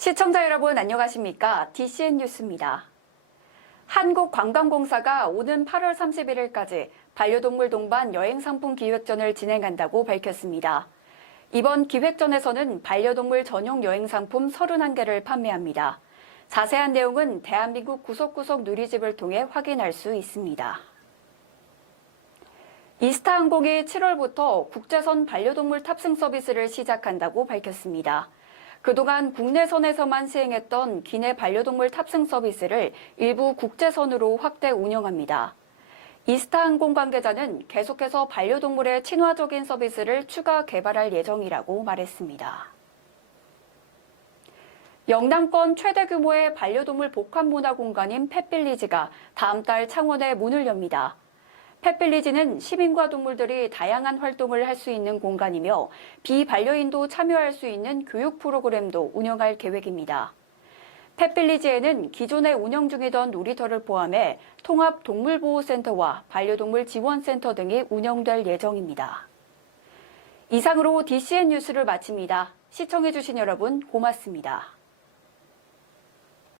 시청자 여러분 안녕하십니까? DCN 뉴스입니다. 한국관광공사가 오는 8월 31일까지 반려동물 동반 여행 상품 기획전을 진행한다고 밝혔습니다. 이번 기획전에서는 반려동물 전용 여행 상품 31개를 판매합니다. 자세한 내용은 대한민국 구석구석 누리집을 통해 확인할 수 있습니다. 이스타항공이 7월부터 국제선 반려동물 탑승 서비스를 시작한다고 밝혔습니다. 그동안 국내선에서만 시행했던 기내 반려동물 탑승 서비스를 일부 국제선으로 확대 운영합니다. 이스타항공 관계자는 계속해서 반려동물의 친화적인 서비스를 추가 개발할 예정이라고 말했습니다. 영남권 최대 규모의 반려동물 복합문화 공간인 펫빌리지가 다음 달 창원에 문을 엽니다. 펫빌리지는 시민과 동물들이 다양한 활동을 할 수 있는 공간이며 비반려인도 참여할 수 있는 교육 프로그램도 운영할 계획입니다. 펫빌리지에는 기존에 운영 중이던 놀이터를 포함해 통합 동물보호센터와 반려동물 지원센터 등이 운영될 예정입니다. 이상으로 DCN 뉴스를 마칩니다. 시청해주신 여러분 고맙습니다.